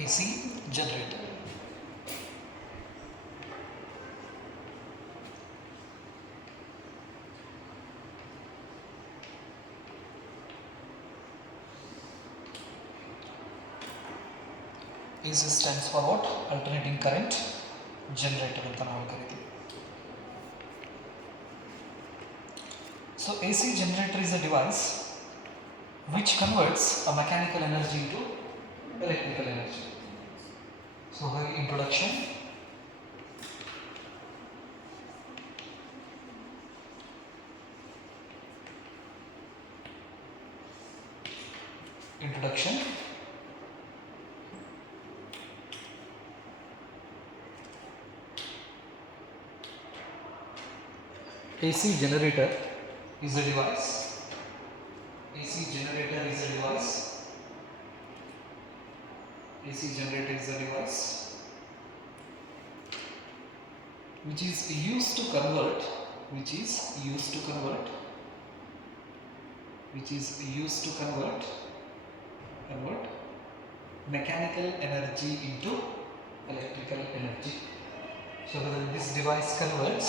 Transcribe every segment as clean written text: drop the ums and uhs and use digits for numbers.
AC generator. AC stands for what? Alternating current generator ಅಂತ ನಾವು ಕರಿತೀವಿ. So AC generator is a device which converts a mechanical energy into electrical energy. So by introduction, AC generator is a device. AC generator is a device. AC generator is a device which is used to convert mechanical energy into electrical energy. So this device converts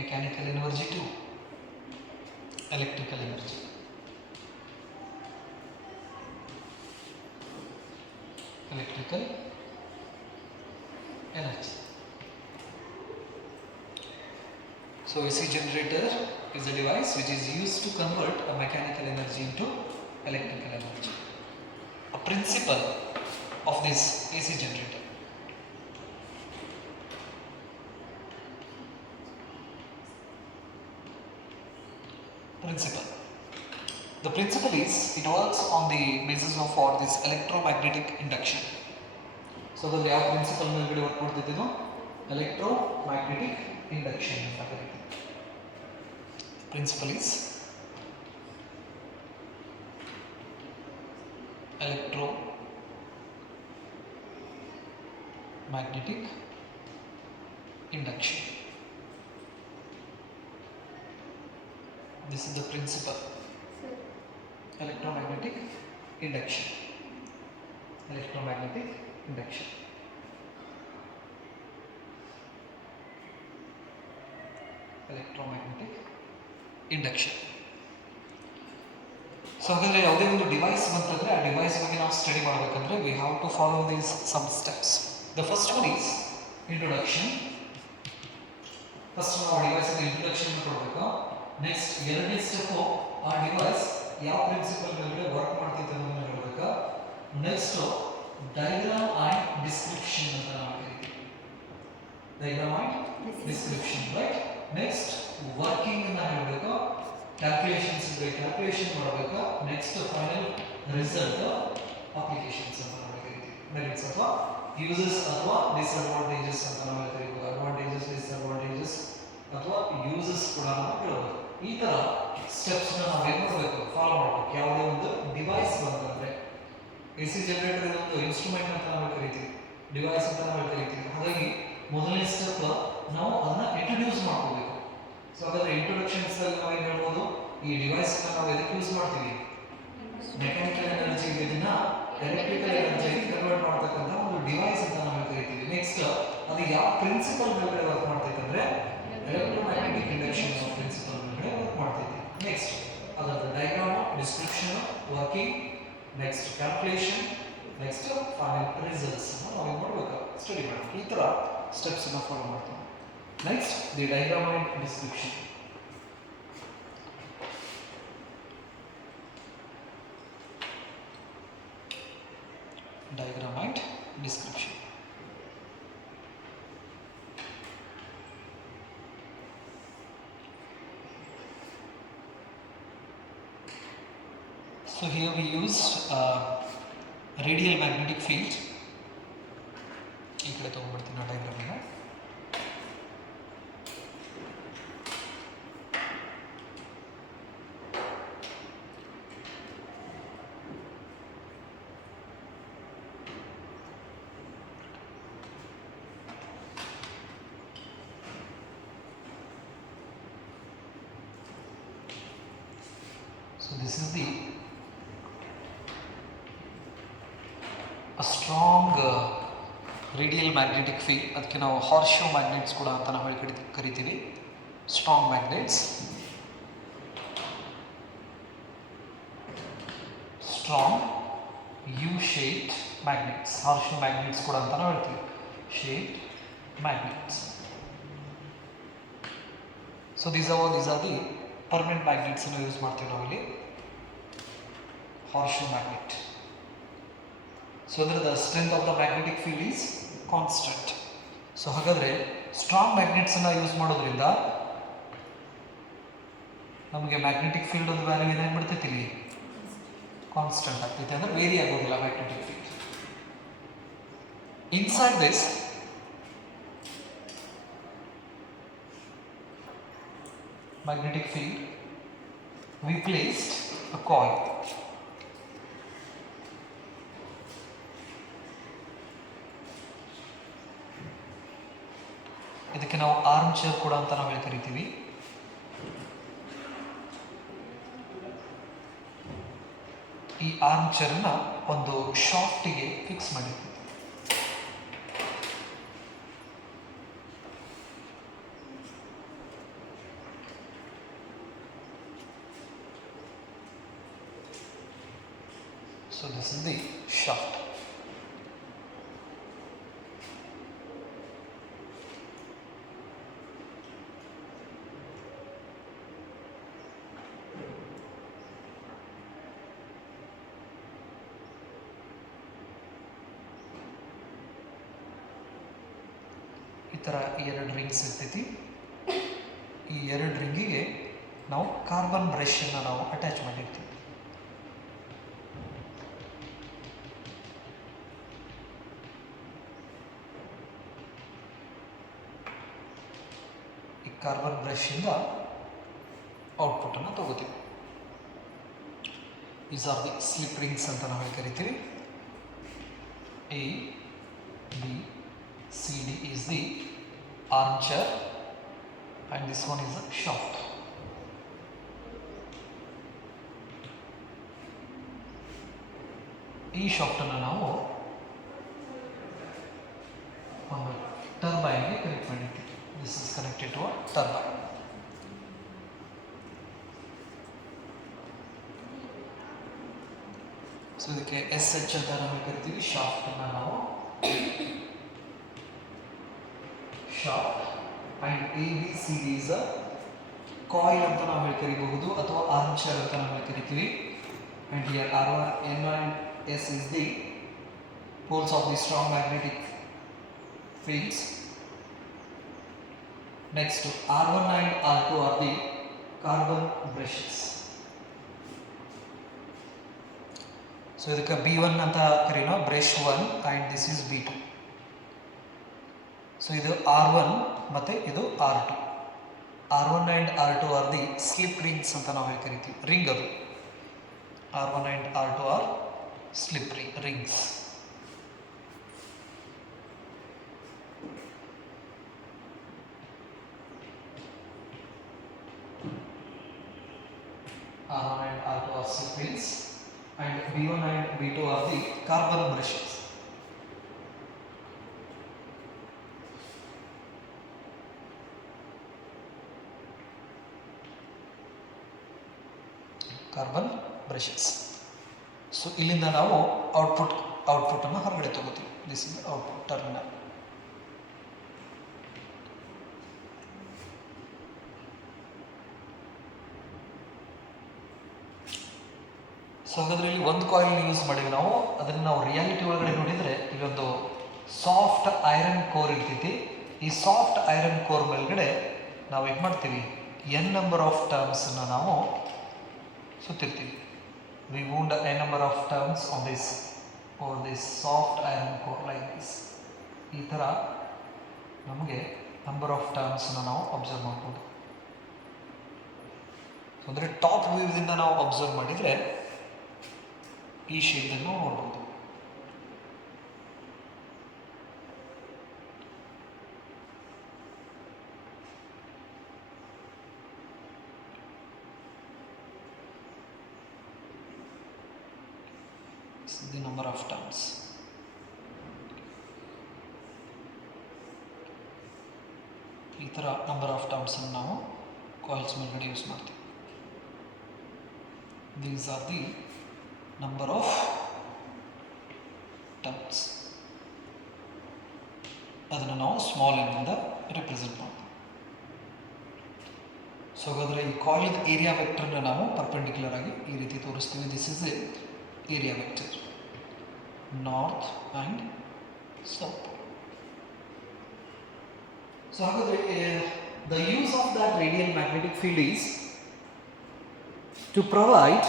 mechanical energy to electrical energy. So AC generator is a device which is used to convert a mechanical energy into electrical energy. A principle of this AC generator. The principle is, it works on the basis of what this electromagnetic induction. So the ಯಾವ principle ಮೇಲ್ಗಡೆ ವರ್ಕ್ ಮಾಡ್ತಿದ್ದೀನೋ electromagnetic induction ಅಂತ ಕರೀತೀವಿ. Principle is electromagnetic induction. This is the principle. Electromagnetic induction. So ಹಾಗಾದ್ರೆ ಯಾವುದೇ ಒಂದು ಡಿವೈಸ್ ಬಂತಂದ್ರೆ ಆ ಡಿವೈಸ್ ಬಗ್ಗೆ ನಾವು ಸ್ಟಡಿ ಮಾಡಬೇಕಂದ್ರೆ we have to follow these some steps. The first one is introduction. First ನಾವು ಡಿವೈಸ್ ಗೆ ಇಂಟ್ರೊಡಕ್ಷನ್ ಕೊಡಬೇಕು. ನೆಕ್ಸ್ಟ್ ಎರಡನೇ ಸ್ಟೆಪ್ ಆ ಡಿವೈಸ್ ಯಾವ ಪ್ರಿನ್ಸಿಪಲ್ ಮೇಲೆ ವರ್ಕ್ ಮಾಡ್ತಿದೆ ಅನ್ನೋದನ್ನ ಹೇಳಬೇಕು. ನೆಕ್ಸ್ಟ್ ಡಯಾಗ್ರಾಮ್ ಅಂಡ್ ಡಿಸ್ಕ್ರಿಪ್ಷನ್ ಅಂತ ನಾವು ಕರೀತೀವಿ. ರೈಟ್. ನೆಕ್ಸ್ಟ್ ವರ್ಕಿಂಗ್ ಅನ್ನು ಹೇಳಬೇಕು. ಕ್ಯಾಲ್ಕುಲೇಷನ್ಸ್ ಇದೆ, ಕ್ಯಾಲ್ಕುಲೇಷನ್ ಮಾಡಬೇಕು. ನೆಕ್ಸ್ಟ್ ಫೈನಲ್ ರಿಸಲ್ಟ್ ಅಪ್ಲಿಕೇಶನ್ಸ್ ಅಂತ ನಾವು ಕರೀತೀವಿ. ಮೆರಿಟ್ಸ್ ಅಥವಾ ಯೂಸಸ್ ಅಥವಾ ಡಿಸ್ಅಡ್ವಾಂಟೇಜಸ್ ಅಂತ ನಾವು ಕರೀತೀವಿ. ಅಡ್ವಾಂಟೇಜಸ್, ಡಿಸ್ಅಡ್ವಾಂಟೇಜಸ್ ಅಥವಾ ಯೂಸಸ್ ಕೂಡ ನಾವು ಹೇಳಬಹುದು. ಈ ತರ ಸ್ಟೆಪ್ಸ್ ನಾವು ಏನು ಮಾಡಬೇಕು, ಫಾಲೋ ಮಾಡಬೇಕು. ಯಾವುದೇ ಒಂದು ಡಿವೈಸ್ ಬಂತಂದ್ರೆ AC ಜನರೇಟರ್ ಒಂದು ಇನ್ಸ್ಟ್ರೂಮೆಂಟ್ ಅಂತ ನಾವು ಕರೀತೀವಿ, ಡಿವೈಸ್ ಅಂತ ನಾವು ಕರೀತೀವಿ. ಹಾಗಾಗಿ ಮೊದಲನೇ ಸ್ಟೆಪ್ ನಾವು ಅದನ್ನ ಇಂಟ್ರೊಡ್ಯೂಸ್ ಮಾಡ್ಕೋಬೇಕು. ಸೊ ಹಾಗಾದ್ರೆ ಇಂಟ್ರೊಡಕ್ಷನ್ಸ್ ಅಲ್ಲಿ ನಾವು ಏನು ಹೇಳ್ಬೋದು, ಈ ಡಿವೈಸ್ ನಾವು ಎದಕ್ಕೆ ಯೂಸ್ ಮಾಡ್ತೀವಿ, ಮೆಕ್ಯಾನಿಕಲ್ ಎನರ್ಜಿ ಇದನ್ನ ಎಲೆಕ್ಟ್ರಿಕಲ್ ಎನರ್ಜಿಗೆ ಕನ್ವರ್ಟ್ ಮಾಡ್ತಕ್ಕಂಥ ಒಂದು ಡಿವೈಸ್ ಅಂತ ನಾವು ಕರೀತೀವಿ. ನೆಕ್ಸ್ಟ್ ಅದು ಯಾವ ಪ್ರಿನ್ಸಿಪಲ್ ಮೇಲೆ ವರ್ಕ್ ಮಾಡ್ತೈತೆ ಅಂದ್ರೆ ಎಲೆಕ್ಟ್ರೋಮ್ಯಾಗ್ನೆಟಿಕ್ ಇಂಡಕ್ಷನ್ ಪ್ರಿನ್ಸಿಪಲ್ ಮೇಲೆ ವರ್ಕ್ ಮಾಡ್ತೈತೆ. ನೆಕ್ಸ್ಟ್ ಅದರ diagram, description, working, next calculation, next final results ನಾವು ಏನು ಮಾಡಬೇಕು, ಸ್ಟಡಿ ಮಾಡಬೇಕು. ಈ ತರ ಸ್ಟೆಪ್ಸ್ ಅನ್ನು ಫಾಲೋ ಮಾಡ್ತೀವಿ. Next the diagram and description. Diagram and description. So here we used radial magnetic field. ಈ ಕಡೆ ತಗೊಂಡ್ಬಿಡ್ತೀನಿ ಆ ಡಯಾಗ್ರಾಮ್ ಅನ್ನು. this is the a strong radial magnetic field. ಅದಕ್ಕೆ ನಾವು ಹಾರ್ಶೋ ಮ್ಯಾಗ್ನೆಟ್ಸ್ ಕೂಡ ಅಂತ ನಾವು ಕರಿತೀವಿ. Strong magnets, strong U shaped magnets, horseshoe magnets ಕೂಡ ಅಂತ ನಾವು ಹೇಳ್ತೀವಿ. Shaped magnets. So these are the permanent magnets ಅನ್ನು ಯೂಸ್ ಮಾಡ್ತೀವಿ ನಾವು ಇಲ್ಲಿ. Horseshoe magnet. ಸೊ ಅದರ the strength of the magnetic field is constant. So ಹಾಗಾದರೆ ಸ್ಟ್ರಾಂಗ್ ಮ್ಯಾಗ್ನೆಟ್ಸ್ ಅನ್ನು ಯೂಸ್ ಮಾಡೋದ್ರಿಂದ ನಮಗೆ ಮ್ಯಾಗ್ನೆಟಿಕ್ ಫೀಲ್ಡ್ ಒಂದು ವ್ಯಾಲ್ಯೂ ಏನೇನು ಬಿಡ್ತೈತಿ ಇಲ್ಲಿ ಕಾನ್ಸ್ಟೆಂಟ್ ಆಗ್ತೈತೆ, ಅಂದರೆ ವೇರಿ ಆಗೋದಿಲ್ಲ magnetic field. Inside this magnetic field we placed a coil. ಇದಕ್ಕೆ ನಾವು ಆರ್ಮ್ ಚೇರ್ ಕೂಡ ಅಂತ ನಾವು ಕರಿತೀವಿ. ಈ ಆರ್ಮ್ ಚೇರ್ನ ಒಂದು ಶಾಫ್ಟಿಗೆ ಫಿಕ್ಸ್ ಮಾಡಿರ್ತೀವಿ. So this is the shaft. ಈ ಥರ ಎರಡು ರಿಂಗ್ಸ್ ಇರ್ತೈತಿ. ಈ ಎರಡು ರಿಂಗಿಗೆ ನಾವು ಕಾರ್ಬನ್ ಬ್ರಷನ್ನು ನಾವು ಅಟ್ಯಾಚ್ ಮಾಡಿರ್ತೀವಿ. ಕಾರ್ಬನ್ ಬ್ರಷಿಂದ ಔಟ್ಪುಟ್ಟನ್ನು ತಗೋತೀವಿ. Is R the slip rings ಅಂತ ನಾವು ಕರಿತೀವಿ. A B C D is the arm chair and this one is a shaft. ಈ ಶಾಫ್ಟನ್ನು ನಾವು ಒಂದು ಟರ್ಬೈನ್ಗೆ ಕನೆಕ್ಟ್ ಮಾಡಿರ್ತೀವಿ. This is connected to a turbine. So ಇದಕ್ಕೆ SH ಅಂತ ನಾವು ಕರಿತೀವಿ. ಶಾಫ್ಟ್ ಅನ್ನು ನಾವು shaft and ABCD is a coil ಅಂತ ನಾವು ಕರಿಬಹುದು ಅಥವಾ ಆರ್ಮ್ ಚೇರ್ ಅಂತ ನಾವು ಕರಿತೀವಿ. And here R1, N1 and S is the poles of the strong magnetic fields. Next, R1 and R2 are the carbon brushes. So ಇದಕ್ಕೆ B1 ಅಂತ ಕರೀನೋ brush 1 and this is B2. So ಇದು R1 ಮತ್ತು ಇದು R2. R1 and R2 are the slip rings ಅಂತ ನಾವು ಕರಿತೀವಿ. Ring ಅದು. R1 and R2 are slip rings. R1 and R2 are slip rings and B1 and B2 are the carbon brushes. Carbon brushes. So ಇಲ್ಲಿಂದ ನಾವು ಔಟ್ಪುಟ್ ಅನ್ನು ಹೊರಗಡೆ ತಗೋತೀವಿ. This is output terminal. So ಹಾಗಾದರೆ ಇಲ್ಲಿ ಒಂದು ಕಾಯಿಲ್ ಯೂಸ್ ಮಾಡಿವಿ ನಾವು. ಅದನ್ನು ನಾವು ರಿಯಾಲಿಟಿ ಒಳಗಡೆ ನೋಡಿದರೆ ಇಲ್ಲೊಂದು ಸಾಫ್ಟ್ ಐರನ್ ಕೋರ್ ಇರ್ತೈತಿ. ಈ ಸಾಫ್ಟ್ ಐರನ್ ಕೋರ್ ಮೇಲ್ಗಡೆ ನಾವು ಏನು ಮಾಡ್ತೀವಿ, n ನಂಬರ್ ಆಫ್ ಟರ್ಮ್ಸನ್ನು ನಾವು ಸುತ್ತಿರ್ತೀವಿ. We wound n number of terms on this soft iron core like this. ಈ ಥರ ನಮಗೆ ನಂಬರ್ ಆಫ್ ಟರ್ಮ್ಸನ್ನು ನಾವು ಅಬ್ಸರ್ವ್ ಮಾಡ್ಬೋದು. ಸೊ ಅಂದರೆ ಟಾಪ್ ವ್ಯೂದಿಂದ ನಾವು ಅಬ್ಸರ್ವ್ ಮಾಡಿದರೆ ಈ ಶೇಪನ್ನು ನೋಡ್ಬೋದು. the number of turns. ಈ ಥರ ನಂಬರ್ ಆಫ್ ಟರ್ಮ್ಸನ್ನು ನಾವು ಕಾಯಿಲ್ಸ್ ಮೇಲ್ಗಡೆ ಯೂಸ್ ಮಾಡ್ತೀವಿ. These are the number of terms. ಅದನ್ನು ನಾವು ಸ್ಮಾಲ್ ಎನ್ನಿಂದ ರಿಪ್ರೆಸೆಂಟ್ ಮಾಡ್ತೀವಿ. ಸೊ ಹಾಗಾದರೆ ಈ ಕಾಯಿಲ್ ಏರಿಯಾ ವೆಕ್ಟರ್ನ ನಾವು ಪರ್ಪೆಂಡಿಕ್ಯುಲರ್ ಆಗಿ ಈ ರೀತಿ ತೋರಿಸ್ತೀವಿ. This is a area vector, north and south. So ಹಾಗಾದರೆ the use of that radial magnetic field is to provide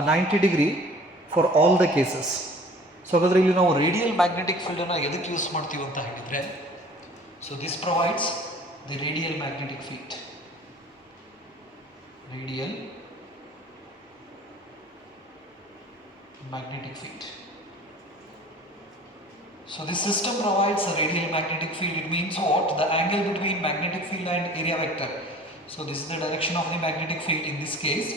a 90 degree for all the cases. So ಹಾಗಾದರೆ ಇಲ್ಲಿ ನಾವು ರೇಡಿಯಲ್ ಮ್ಯಾಗ್ನೆಟಿಕ್ ಫೀಲ್ಡನ್ನು ಎದಕ್ಕೆ ಯೂಸ್ ಮಾಡ್ತೀವಿ ಅಂತ ಹೇಳಿದರೆ, so this provides the radial magnetic field. Radial magnetic field. So this system provides a radial magnetic field. It means what? The angle between magnetic field and area vector. So this is the direction of the magnetic field in this case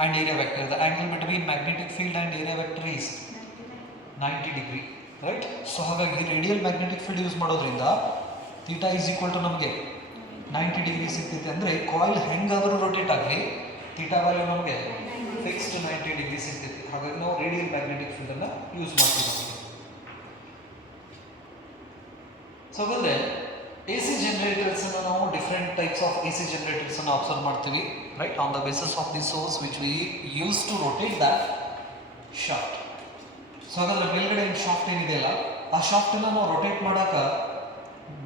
and area vector. The angle between magnetic field and area vector is 90 degree, right? So ಹಾಗಾಗಿ radial magnetic field use ಮಾಡೋದ್ರಿಂದ theta is equal to ನಮಗೆ 90 degree ಸಿಗ್ತೈತೆ. ಅಂದರೆ coil ಹೆಂಗಾದರೂ rotate ಆಗಲಿ theta value ನಮಗೆ fixed 90 degree ಸಿಗ್ತೈತಿ. ಹಾಗಾಗಿ ನಾವು ರೇಡಿಯಲ್ ಮ್ಯಾಗ್ನೆಟಿಕ್ ಫೀಲ್ಡನ್ನು ಯೂಸ್ ಮಾಡ್ತೀವಿ. ಸೊ ಹಾಗಾದರೆ ಎ ಸಿ ಜನರೇಟರ್ಸನ್ನು ನಾವು different types of A C ಜನರೇಟರ್ಸನ್ನು ಅಬ್ಸರ್ವ್ ಮಾಡ್ತೀವಿ, right, on the basis of the source which we use to rotate that shaft. So ಹಾಗಾದರೆ ಮೇಲ್ಗಡೆ ಶಾಫ್ಟ್ ಏನಿದೆಯಲ್ಲ, ಆ ಶಾಫ್ಟನ್ನು ನಾವು ರೊಟೇಟ್ ಮಾಡೋಕೆ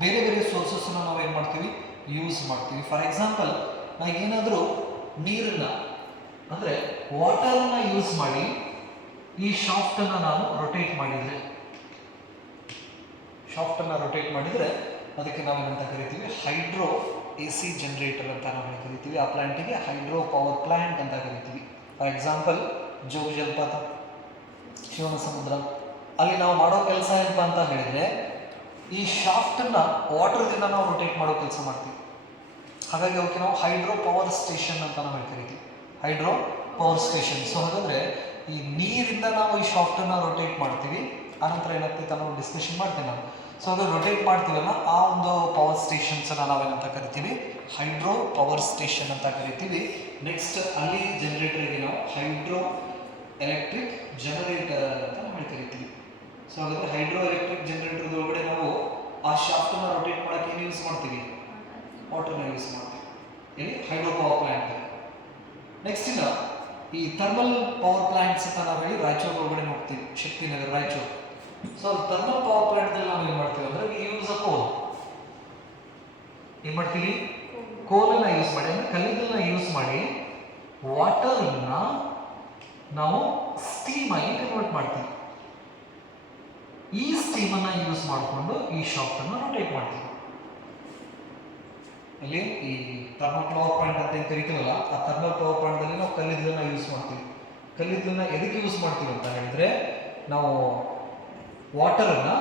ಬೇರೆ ಬೇರೆ ಸೋರ್ಸಸ್ಸನ್ನು ನಾವು ಏನು ಮಾಡ್ತೀವಿ, ಯೂಸ್ ಮಾಡ್ತೀವಿ. ಫಾರ್ ಎಕ್ಸಾಂಪಲ್, ನಾವು ಏನಾದರೂ ನೀರನ್ನು ಅಂದರೆ ವಾಟರನ್ನು ಯೂಸ್ ಮಾಡಿ ಈ ಶಾಫ್ಟನ್ನು ನಾವು ರೊಟೇಟ್ ಮಾಡಿದರೆ, ಅದಕ್ಕೆ ನಾವೇನಂತ ಕರಿತೀವಿ, ಹೈಡ್ರೋ ಎ ಸಿ ಜನರೇಟರ್ ಅಂತ ನಾವು ಕರಿತೀವಿ. ಆ ಪ್ಲಾಂಟಿಗೆ ಹೈಡ್ರೋ ಪವರ್ ಪ್ಲಾಂಟ್ ಅಂತ ಕರಿತೀವಿ. ಫಾರ್ ಎಕ್ಸಾಂಪಲ್, ಜೋಗ ಜಲಪಾತ, ಶಿವನ ಸಮುದ್ರ, ಅಲ್ಲಿ ನಾವು ಮಾಡೋ ಕೆಲಸ ಏನಪ್ಪ ಅಂತ ಹೇಳಿದರೆ ಈ ಶಾಫ್ಟನ್ನು ವಾಟರ್ದಿಂದ ನಾವು ರೊಟೇಟ್ ಮಾಡೋ ಕೆಲಸ ಮಾಡ್ತೀವಿ. ಹಾಗಾಗಿ ಅವಕ್ಕೆ ನಾವು ಹೈಡ್ರೋ ಪವರ್ ಸ್ಟೇಷನ್ ಅಂತ ನಾವು ಕರಿತೀವಿ, ಹೈಡ್ರೋ ಪವರ್ ಸ್ಟೇಷನ್. ಸೊ ಹಾಗಾದರೆ ಈ ನೀರಿಂದ ನಾವು ಈ ಶಾಫ್ಟನ್ನು ರೊಟೇಟ್ ಮಾಡ್ತೀವಿ. ಆನಂತರ ಏನಾಗ್ತೈತೆ ನಾವು ಡಿಸ್ಕಷನ್ ಮಾಡ್ತೀವಿ ನಾವು. ಸೊ ಅದು ರೊಟೇಟ್ ಮಾಡ್ತೀವಲ್ಲ, ಆ ಒಂದು ಪವರ್ ಸ್ಟೇಷನ್ಸನ್ನು ನಾವೇನಂತ ಕರಿತೀವಿ, ಹೈಡ್ರೋ ಪವರ್ ಸ್ಟೇಷನ್ ಅಂತ ಕರಿತೀವಿ. ನೆಕ್ಸ್ಟ್ ಅಲ್ಲಿ ಜನರೇಟರ್ಗೆ ನಾವು ಹೈಡ್ರೋ ಎಲೆಕ್ಟ್ರಿಕ್ ಜನರೇಟರ್ ಅಂತ ನಾವು ಕರಿತೀವಿ. ಸೊ ಹಾಗಾದರೆ ಹೈಡ್ರೋ ಎಲೆಕ್ಟ್ರಿಕ್ ಜನರೇಟರ್ ಒಳಗಡೆ ನಾವು ಆ ಶಾಫ್ಟನ್ನು ರೊಟೇಟ್ ಮಾಡೋಕ್ಕೆ ಏನು ಯೂಸ್ ಮಾಡ್ತೀವಿ, ವಾಟರ್ನ ಯೂಸ್ ಮಾಡ್ತೀವಿ. ಇಲ್ಲಿ ಹೈಡ್ರೋ ಪವರ್ ಪ್ಲಾಂಟ್. ನೆಕ್ಸ್ಟ್ ಇನ್ನು ಈ ಥರ್ಮಲ್ ಪವರ್ ಪ್ಲಾಂಟ್ಸ್ ಅಂತ ನಾವು ಹೇಳಿ ರಾಯಚೂರು ಒಳಗಡೆ ನೋಡ್ತೀವಿ, Shaktinagar, Raichur. So thermal power ಪ್ಲಾಂಟ್ದಲ್ಲಿ ನಾವು ಏನು ಮಾಡ್ತೀವಿ ಅಂದರೆ ವಿ ಯೂಸ್ ಅ ಕೋಲ್. ಏನು ಮಾಡ್ತೀವಿ, ಕೋಲನ್ನು ಯೂಸ್ ಮಾಡಿ, ಅಂದರೆ ಕಲ್ಲಿದ್ದಲನ್ನ ಯೂಸ್ ಮಾಡಿ ವಾಟರನ್ನ ನಾವು ಸ್ಟೀಮ್ ಆಗಿ ಕನ್ವರ್ಟ್ ಮಾಡ್ತೀವಿ. ಈ ಸ್ಟೀಮನ್ನು ಯೂಸ್ ಮಾಡಿಕೊಂಡು ಈ ಶಾಫ್ಟನ್ನು ರೊಟೇಟ್ ಮಾಡ್ತೀವಿ. ಇಲ್ಲಿ ಈ ಥರ್ಮಲ್ ಪವರ್ ಪ್ಲಾಂಟ್ ಅಂತ ಏನು ಕರಿತೀವಲ್ಲ, ಆ ಥರ್ಮಲ್ ಪವರ್ ಪ್ಲಾಂಟ್ದಲ್ಲಿ ನಾವು ಕಲ್ಲಿದ್ದಲನ್ನ ಯೂಸ್ ಮಾಡ್ತೀವಿ. ಕಲ್ಲಿದ್ದಲನ್ನ ಎದಕ್ಕೆ ಯೂಸ್ ಮಾಡ್ತೀವಿ ಅಂತ ಹೇಳಿದರೆ, ನಾವು ವಾಟರನ್ನು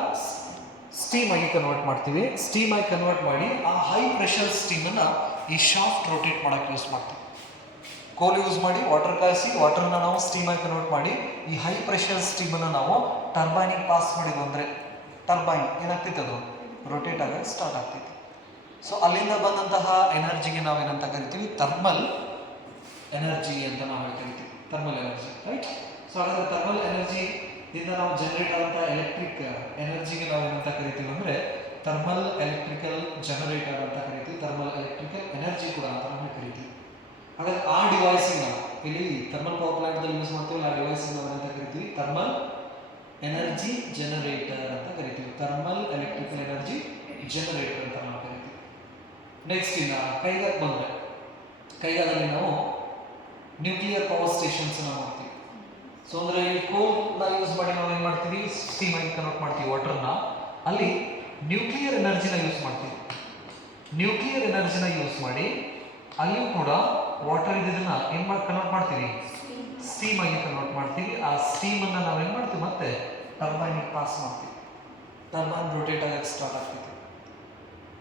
ಸ್ಟೀಮಾಗಿ ಕನ್ವರ್ಟ್ ಮಾಡ್ತೀವಿ. ಸ್ಟೀಮಾಗಿ ಕನ್ವರ್ಟ್ ಮಾಡಿ ಆ ಹೈ ಪ್ರೆಷರ್ ಸ್ಟೀಮನ್ನು ಈ ಶಾಫ್ಟ್ ರೊಟೇಟ್ ಮಾಡೋಕ್ಕೆ ಯೂಸ್ ಮಾಡ್ತೀವಿ. ಕೋಲ್ ಯೂಸ್ ಮಾಡಿ ವಾಟರ್ ಕಾಯಿಸಿ ವಾಟರ್ನ ನಾವು ಸ್ಟೀಮಾಗಿ ಕನ್ವರ್ಟ್ ಮಾಡಿ ಈ ಹೈ ಪ್ರೆಷರ್ ಸ್ಟೀಮನ್ನು ನಾವು ಟರ್ಬೈನಿಗೆ ಪಾಸ್ ಮಾಡಿದ್ವು ಅಂದರೆ ಟರ್ಬೈನ್ ಏನಾಗ್ತೈತೆ, ಅದು ರೊಟೇಟ್ ಆಗೋಕ್ಕೆ ಸ್ಟಾರ್ಟ್ ಆಗ್ತೈತಿ. ಸೊ ಅಲ್ಲಿಂದ ಬಂದಂತಹ ಎನರ್ಜಿಗೆ ನಾವೇನಂತ ಕರಿತೀವಿ, ಥರ್ಮಲ್ ಎನರ್ಜಿ ಅಂತ ನಾವು ಕರಿತೀವಿ, ಥರ್ಮಲ್ ಎನರ್ಜಿ, ರೈಟ್. ಸೊ ಹಾಗಾದರೆ ಥರ್ಮಲ್ ಎನರ್ಜಿಯಿಂದ ನಾವು ಜನರೇಟ್ ಆದಂಥ ಎಲೆಕ್ಟ್ರಿಕ್ ಎನರ್ಜಿಗೆ ನಾವೇನಂತ ಕರಿತೀವಿ ಅಂದರೆ ಥರ್ಮಲ್ ಎಲೆಕ್ಟ್ರಿಕಲ್ ಜನರೇಟರ್ ಅಂತ ಕರಿತೀವಿ. ಥರ್ಮಲ್ ಎಲೆಕ್ಟ್ರಿಕಲ್ ಎನರ್ಜಿ ಕೂಡ ಅಂತ ನಾವು ಕರಿತೀವಿ. ಹಾಗಾದ್ರೆ ಆ ಡಿವೈಸಿನ ಇಲ್ಲಿ ಥರ್ಮಲ್ ಪವರ್ ಪ್ಲಾಂಟ್ದಲ್ಲಿ ಯೂಸ್ ಮಾಡ್ತೀವಿ, ಆ ಡಿವೈಸಿನ ಅಂತ ಕರಿತೀವಿ ಥರ್ಮಲ್ ಎನರ್ಜಿ ಜನರೇಟರ್ ಅಂತ ಕರಿತೀವಿ. ಥರ್ಮಲ್ ಎಲೆಕ್ಟ್ರಿಕಲ್ ಎನರ್ಜಿ ಜನರೇಟರ್ ಅಂತ ನಾವು ಕರಿತೀವಿ. ನೆಕ್ಸ್ಟ್ ಇನ್ನು ಕೈಗಾಕ್ಕೆ ಬಂದರೆ, ಕೈಗಾದಲ್ಲಿ ನಾವು ನ್ಯೂಕ್ಲಿಯರ್ ಪವರ್ ಸ್ಟೇಷನ್ಸ್ನ ಮಾಡ್ತೀವಿ. ಸೊ ಅಂದರೆ ಈ ಕೋಲ್ನ ಯೂಸ್ ಮಾಡಿ ನಾವು ಏನು ಮಾಡ್ತೀವಿ, ಸ್ಟೀಮ್ ಆಗಿ ಕನ್ವರ್ಟ್ ಮಾಡ್ತೀವಿ ವಾಟರ್ನ. ಅಲ್ಲಿ ನ್ಯೂಕ್ಲಿಯರ್ ಎನರ್ಜಿನ ಯೂಸ್ ಮಾಡ್ತೀವಿ. ನ್ಯೂಕ್ಲಿಯರ್ ಎನರ್ಜಿನ ಯೂಸ್ ಮಾಡಿ ಅಲ್ಲಿಯೂ ಕೂಡ ವಾಟರ್ ಇದನ್ನು ಏನು ಮಾಡಿ ಕನ್ವರ್ಟ್ ಮಾಡ್ತೀವಿ, ಸ್ಟೀಮ್ ಆಗಿ ಕನ್ವರ್ಟ್ ಮಾಡ್ತೀವಿ. ಆ ಸ್ಟೀಮನ್ನು ನಾವು ಏನು ಮಾಡ್ತೀವಿ, ಮತ್ತೆ ಟರ್ಬೈನಿಗೆ ಪಾಸ್ ಮಾಡ್ತೀವಿ. ಟರ್ಬೈನ್ ರೊಟೇಟ್ ಆಗಕ್ಕೆ ಸ್ಟಾರ್ಟ್ ಆಗ್ತೈತಿ.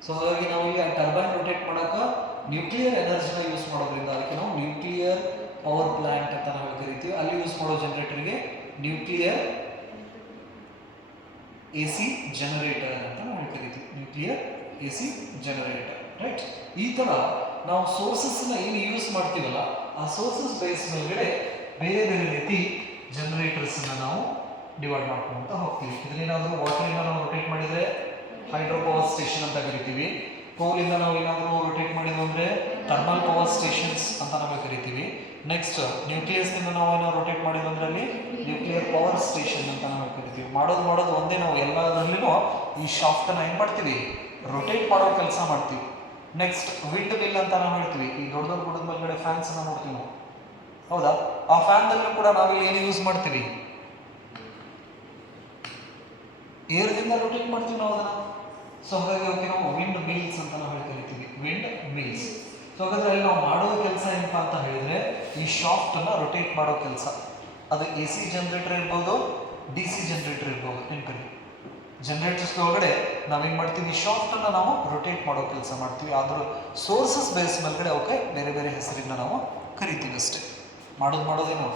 ಸೊ ಹಾಗಾಗಿ ನಾವು ಈಗ ಟರ್ಬೈನ್ ರೊಟೇಟ್ ಮಾಡೋಕೆ ನ್ಯೂಕ್ಲಿಯರ್ ಎನರ್ಜಿನ ಯೂಸ್ ಮಾಡೋದ್ರಿಂದ ಅದಕ್ಕೆ ನಾವು ನ್ಯೂಕ್ಲಿಯರ್ ಪವರ್ ಪ್ಲಾಂಟ್ ಅಂತ ನಾವು ಕರಿತೀವಿ. ಅಲ್ಲಿ ಯೂಸ್ ಮಾಡೋ ಜನರೇಟರ್ಗೆ ನ್ಯೂಕ್ಲಿಯರ್ AC ಜನರೇಟರ್ ಅಂತ ನಾವು ಕರಿತೀವಿ, ನ್ಯೂಕ್ಲಿಯರ್ AC ಜನರೇಟರ್, ರೈಟ್. ಈ ತರ ನಾವು ಸೋರ್ಸಸ್ನ ಏನು ಯೂಸ್ ಮಾಡ್ತೀವಲ್ಲ ಆ ಸೋರ್ಸಸ್ ಬೇಸ್ ಮೇಲ್ಗಡೆ ಬೇರೆ ಬೇರೆ ರೀತಿ ಜನರೇಟರ್ಸ್ನ ನಾವು ಡಿವೈಡ್ ಮಾಡ್ಕೊಂತ ಹೋಗ್ತೀವಿ. ಇದನ್ನೇನಾದರೂ ವಾಟರಿಂದ ನಾವು ರೊಟೇಟ್ ಮಾಡಿದರೆ ಹೈಡ್ರೋ ಪವರ್ ಸ್ಟೇಷನ್ ಅಂತ ಕರಿತೀವಿ. ಕೋಲಿಂದ ನಾವು ಏನಾದರೂ ರೊಟೇಟ್ ಮಾಡಿದ್ವು ಅಂದರೆ ಥರ್ಮಲ್ ಪವರ್ ಸ್ಟೇಷನ್ಸ್ ಅಂತ ನಾವು ಕರಿತೀವಿ. ನೆಕ್ಸ್ಟ್ ನ್ಯೂಕ್ಲಿಯಸ್ನಿಂದ ನಾವು ಏನೋ ರೊಟೇಟ್ ಮಾಡಿದ್ವು ಅಂದರೆ ಅಲ್ಲಿ ನ್ಯೂಕ್ಲಿಯರ್ ಪವರ್ ಸ್ಟೇಷನ್ ಅಂತ ನಾವು ಕರಿತೀವಿ. ಮಾಡೋದು ಒಂದೇ, ನಾವು ಎಲ್ಲದರಲ್ಲೂ ಈ ಶಾಫ್ಟನ್ನು ಏನು ಮಾಡ್ತೀವಿ, ರೊಟೇಟ್ ಮಾಡೋ ಕೆಲಸ ಮಾಡ್ತೀವಿ. ನೆಕ್ಸ್ಟ್ ವಿಂಡ್ ಮಿಲ್ ಅಂತ ನಾವು ಹೇಳ್ತೀವಿ. ಈ ದೊಡ್ಡ ದೊಡ್ಡ ಗುಡದ ಮೇಲ್ಗಡೆ ಫ್ಯಾನ್ಸ್ ಅನ್ನು ನೋಡ್ತೀವಿ ನಾವು, ಹೌದಾ? ಆ ಫ್ಯಾನ್ದಲ್ಲೂ ಕೂಡ ನಾವಿಲ್ಲಿ ಏನು ಯೂಸ್ ಮಾಡ್ತೀವಿ, ಏರ್ದಿಂದ ರೊಟೇಟ್ ಮಾಡ್ತೀವಿ ನಾವು ಅದನ್ನು. ಸೊ ಹಾಗಾಗಿ ಓಕೆ, ನಾವು ವಿಂಡ್ ಮಿಲ್ಸ್ ಅಂತ ನಾವು ಕರಿತೀವಿ, ವಿಂಡ್ ಮಿಲ್ಸ್. ಸೊ ಹಾಗಾದ್ರೆ ಅಲ್ಲಿ ನಾವು ಮಾಡೋ ಕೆಲಸ ಏನಪ್ಪ ಅಂತ ಹೇಳಿದ್ರೆ ಈ ಶಾಫ್ಟ್ ಅನ್ನ ರೊಟೇಟ್ ಮಾಡೋ ಕೆಲಸ. ಅದು AC ಜನರೇಟರ್ ಇರ್ಬೋದು, DC ಜನರೇಟರ್ ಇರ್ಬೋದು. ನೆನ್ಪಲ್ಲಿ ಜನರೇಟರ್ಸ್ ಒಳಗಡೆ ನಾವೇನು ಮಾಡ್ತೀವಿ, ಈ ಶಾಫ್ಟ್ ಅನ್ನ ನಾವು ರೊಟೇಟ್ ಮಾಡೋ ಕೆಲಸ ಮಾಡ್ತೀವಿ. ಆದ್ರೂ ಸೋರ್ಸಸ್ ಬೇಸ್ ಮೇಲ್ಗಡೆ ಅವಕ್ಕೆ ಬೇರೆ ಬೇರೆ ಹೆಸರಿಂದ ನಾವು ಕರಿತೀವಿ ಅಷ್ಟೇ. ಮಾಡೋದೇನು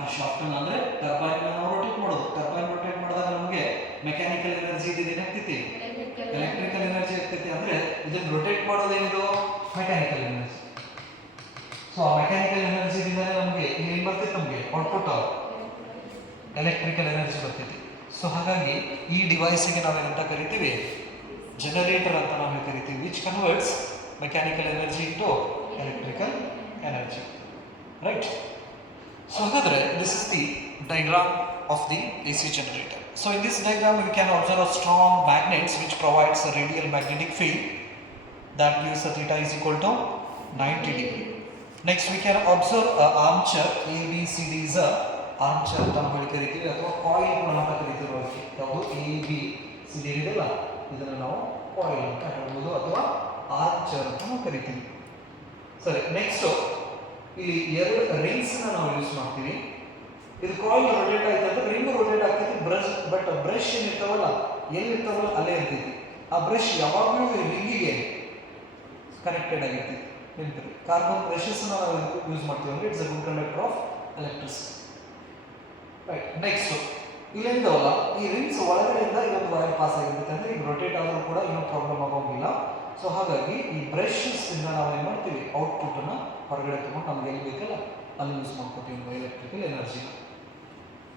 ಆ ಶಾಫ್ಟ್ ಅನ್ನ ಅಂದ್ರೆ ಟರ್ಬೈನ್ ನಾವು ರೊಟೇಟ್ ಮಾಡೋದು. ಟರ್ಬೈನ್ ರೊಟೇಟ್ ಮಾಡಿದಾಗ ನಮಗೆ ಮೆಕ್ಯಾನಿಕಲ್ ಎನರ್ಜಿ ಏನಾಗ್ತೈತಿ, ಎಲೆಕ್ಟ್ರಿಕಲ್ ಎನರ್ಜಿ ಆಗ್ತೈತಿ. ಅಂದ್ರೆ ಇದನ್ನ ರೊಟೇಟ್ ಮಾಡೋದೇನಿದು ಮೆಕ್ಯಾನಿಕಲ್ ಎನರ್ಜಿ. ಸೊ ಆ ಮೆಕ್ಯಾನಿಕಲ್ ಎನರ್ಜಿದಿಂದ ನಮಗೆ ಇಲ್ಲಿ ಏನು ಬರ್ತೈತಿ, ನಮಗೆ ಔಟ್ಪುಟ್ ಎಲೆಕ್ಟ್ರಿಕಲ್ ಎನರ್ಜಿ ಬರ್ತೈತಿ. ಸೊ ಹಾಗಾಗಿ ಈ ಡಿವೈಸಿಗೆ ನಾವು ಏನಂತ ಕರಿತೀವಿ, ಜನರೇಟರ್ ಅಂತ ನಾವು ಕರಿತೀವಿ, which converts mechanical energy into electrical energy, right. So ಹಾಗಾದ್ರೆ this is the diagram of the AC generator. So in this diagram we can observe a strong magnets which provides a radial magnetic field that gives a theta is equal to 90 degree. Next we can observe a armature. ABCD is a armature ಅಂತ ನಾವು ಕರಿತೀವಿ, ಅಥವಾ ಕಾಯಿಲ್ ಕೂಡ ಅಂತ ಕರಿತೀವಿ. ಯಾವುದು ABCD ಇದೆಯಲ್ಲ, ಇದನ್ನು ನಾವು ಕಾಯಿಲ್ ಅಂತ ಹೇಳ್ಬೋದು ಅಥವಾ ಆರ್ಚರ್ ಅಂತ ನಾವು ಕರಿತೀವಿ. ಸರಿ, ನೆಕ್ಸ್ಟ್ ಇಲ್ಲಿ ಎರಡು ರಿಂಗ್ಸ್ ನಾವು ಯೂಸ್ ಮಾಡ್ತೀವಿ. ಇದು ಕಾಯಿಲ್ ರೊಟೇಟ್ ಆಯ್ತು ಅಂದ್ರೆ ರಿಂಗ್ ರೊಟೇಟ್ ಆಗ್ತೈತಿ, ಬಟ್ ಬ್ರಷ್ ಏನಿರ್ತಾವಲ್ಲ ಎಲ್ಲಿರ್ತಾವಲ್ಲ ಅಲ್ಲೇ ಇರ್ತೈತಿ. ಆ ಬ್ರಷ್ ಯಾವಾಗಲೂ ರಿಂಗಿಗೆ ಕನೆಕ್ಟೆಡ್ ಆಗಿರ್ತೈತಿ. ನೆನಪಿರಿ, ಕಾರ್ಬನ್ ಬ್ರಷಸ್ ನಾವು ಯೂಸ್ ಮಾಡ್ತೀವಿ ಅಂದ್ರೆ it's a good conductor of electricity, right. Next ಇಲ್ಲಿಂದವಲ್ಲ, ಈ ರಿಂಗ್ಸ್ ಒಳಗಡೆಯಿಂದ ಇದೊಂದು ವೈರ್ ಪಾಸ್ ಆಗಿರುತ್ತೆ ಅಂದ್ರೆ ಈಗ ರೊಟೇಟ್ ಆದರೂ ಕೂಡ ಏನೂ ಪ್ರಾಬ್ಲಮ್ ಆಗೋಂಗಿಲ್ಲ. ಸೊ ಹಾಗಾಗಿ ಈ ಬ್ರಷಸ್ ಇಂದ ನಾವು ಏನು ಮಾಡ್ತೀವಿ, ಔಟ್ಪುಟ್ ಅನ್ನ ಹೊರಗಡೆ ತಗೊಂಡು ನಮ್ಗೆ ಎಲ್ಲಿ ಬೇಕಲ್ಲ ಅಲ್ಲಿ ಯೂಸ್ ಮಾಡ್ಕೊತೀವಿ ಎಲೆಕ್ಟ್ರಿಕಲ್ ಎನರ್ಜಿನ.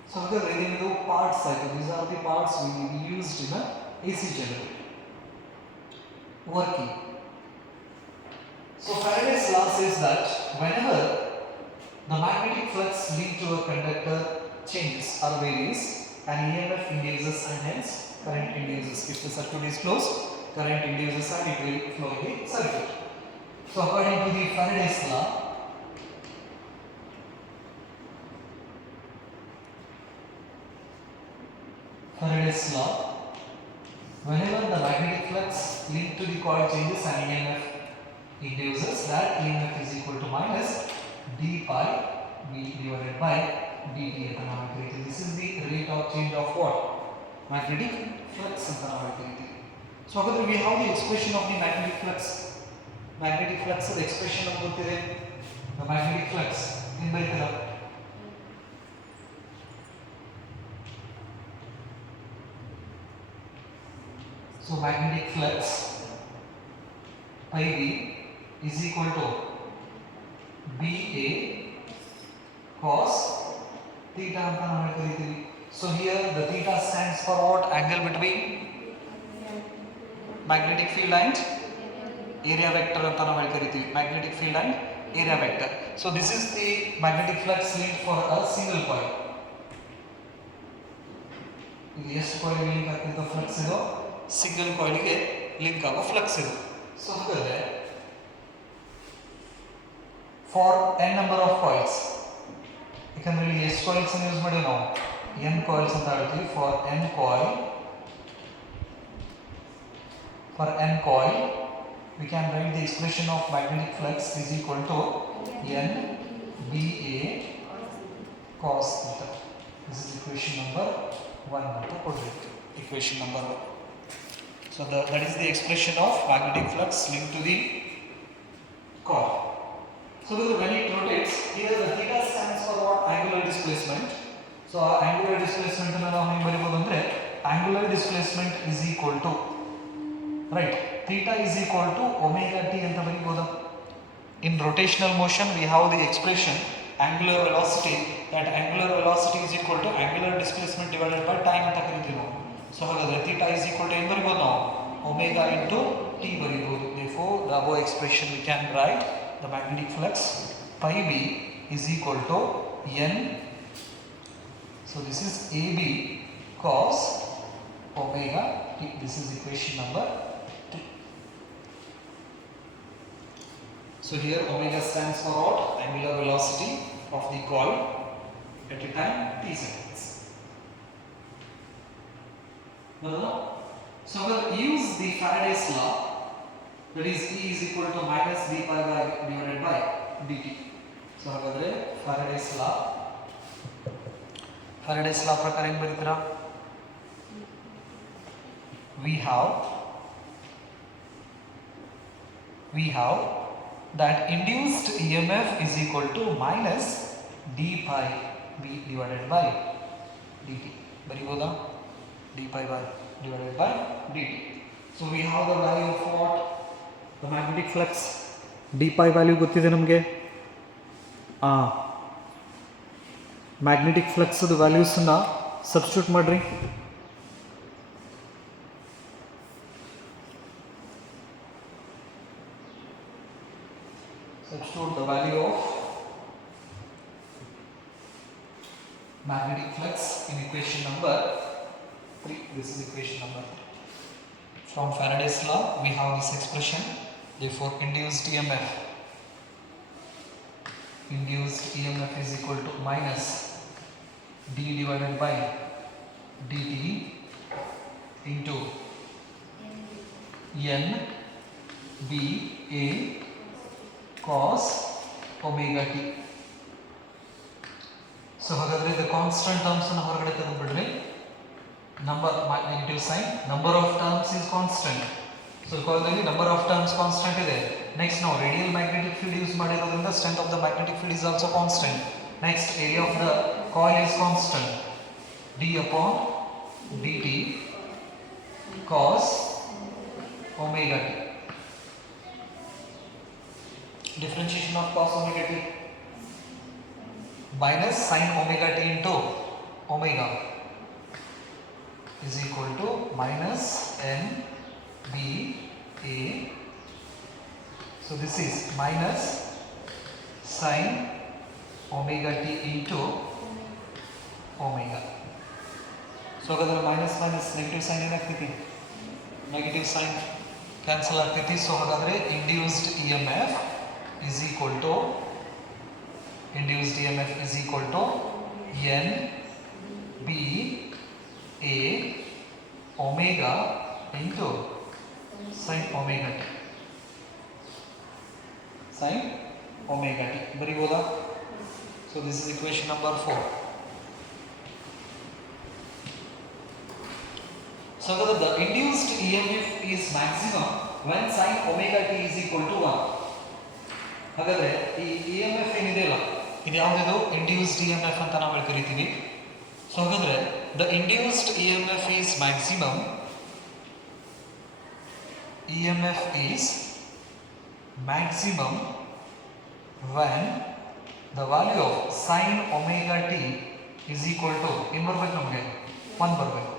ಸೊ ಹಾಗಾದ್ರೆ ಇದೇನಿದು ಪಾರ್ಟ್ಸ್ ಆಯಿತು. These are the parts V used in AC generator. Working. So Faraday's law says that whenever the magnetic flux linked to a conductor changes or varies, an EMF induces and hence current induces. If the circuit is closed, current induces and it will flow in the circuit. So according to the Faraday's law, whenever the magnetic flux linked to the coil changes, an EMF induces. That EMF is equal to minus d pi v divided by dt ಅಂತ ನಾವು ಕರೀತೀವಿ. This is the rate of change of what? Magnetic flux ಅಂತ ನಾವು ಕರೀತೀವಿ. So ಹಾಗಾದ್ರೆ we have the expression of the magnetic flux. Magnetic flux the expression ನಮಗೆ ಗೊತ್ತಿದೆ. The magnetic flux ಏನು ಬರೀತೀರಾ? So magnetic flux pi v is equal to BA cos theta ಅಂತ ನಾವು ಕರೀತೀವಿ. So here the theta stands for what? Angle between magnetic field and area vector ಅಂತ ನಾವು ಕರೀತೀವಿ. Magnetic field and area vector. So this is the magnetic flux linked for a single coil. ಈಗ ಎಷ್ಟು coil link ಆಗ್ತಿರೋ ಫ್ಲಕ್ಸ್ ಇದು ಸಿಂಗಲ್ ಕಾಯಿಲ್ಗೆ ಲಿಂಕ್ ಆಗೋ ಫ್ಲಕ್ಸ್ ಇದು. ಸೊ ಹಾಗಾದ್ರೆ for n number of coils, ಯಾಕಂದ್ರೆ ಇಲ್ಲಿ ಎಷ್ಟು ಕಾಯಿಲ್ಸ್ ಯೂಸ್ ಮಾಡಿವಿ ನಾವು, n ಕಾಯಿಲ್ಸ್ ಅಂತ ಹೇಳ್ತೀವಿ. For n coil we can write the expression of magnetic flux is equal to n BA cos theta. This is equation number 1 ಅಂತ ಕೊಟ್ಟಿರ್ತೀವಿ, equation number 1. So that is the expression of magnetic flux linked to the coil. So when it rotates, here the theta stands for what? Angular displacement. So so ಆ angular displacement ಅನ್ನು ನಾವು ಹೆಂಗೆ ಬರೀಬಹುದು ಅಂದ್ರೆ angular displacement is equal to right theta is equal to omega t ಅಂತ ಬರೀಬಹುದು. In rotational motion we have the expression angular velocity, that angular velocity is equal to angular displacement divided by time ಅಂತ ಕರೀತೀವಿ ನಾವು. ಸೊ ಹಾಗಾದ್ರೆ theta is equal to ಏನು ಬರೀಬಹುದು ನಾವು omega into t ಬರೀಬಹುದು. Therefore the above expression we can write the magnetic flux pi b is equal to n, so this is AB cos omega t. This is equation number 3. So here omega stands for what? Angular velocity of the coil at a time t seconds. So we'll use the Faraday's law, that is E is equal to minus d pi by divided by dt. So ಹಾಗಾದ್ರೆ Faraday's law ಪ್ರಕಾರ ಏನು ಬರೀತೀರಾ? we have that induced EMF is equal to minus d pi b divided by dt. ಬರೀಬೋದಾ? d pi by divided by dt. So we have the value of what? The magnetic flux. d pi value ಗೊತ್ತಿದೆ ನಮಗೆ. Magnetic flux ವ್ಯಾಲ್ಯೂಸನ್ನು ಸಬ್ಸ್ಟಿಟ್ಯೂಟ್ ಮಾಡ್ರಿ. Substitute the value of magnetic flux in equation number 3. This is equation number 3. From Faraday's law we have this expression. Therefore induced EMF is equal to minus d divided by dt into n b a cos omega t. So ಹಾಗಾದ್ರೆ the constant terms ಅನ್ನು ಹೊರಗಡೆ ತೆಗೆದುಬಿಡ್ರಿ. negative sign, number of terms is constant. So coil number of terms constant ಇದೆ. Next ನಾವು radial magnetic field use ಮಾಡಿರೋದ್ರಿಂದ strength of the magnetic field is also constant. Next area of the coil is constant, d upon dt cos omega t. Differentiation of cos omega t minus sin omega t into omega is equal to minus n b a. So this is minus sin omega t into omega. So ಹಾಗಾದ್ರೆ minus minus negative sign ಏನಾಗ್ತೈತಿ? Negative sign cancel ಆಗ್ತೈತಿ. So ಹಾಗಾದ್ರೆ induced EMF is equal to n b a omega into sin omega t. ಬರೀಬೋದಾ? So this is equation number 4. So the induced EMF is maximum when sin omega t is equal to 1. ಹಾಗಾದ್ರೆ ಈ EMF ಏನಿದೆಯಲ್ಲ ಇದು ಯಾವುದಿದು? induced EMF ಅಂತ ನಾವು ಕರಿತೀವಿ. ಸೊ ಹಾಗಾದ್ರೆ the induced EMF is maximum when the value of sin omega t is equal to ಏನು ಬರಬೇಕು ನಮಗೆ? 1 ಬರಬೇಕು,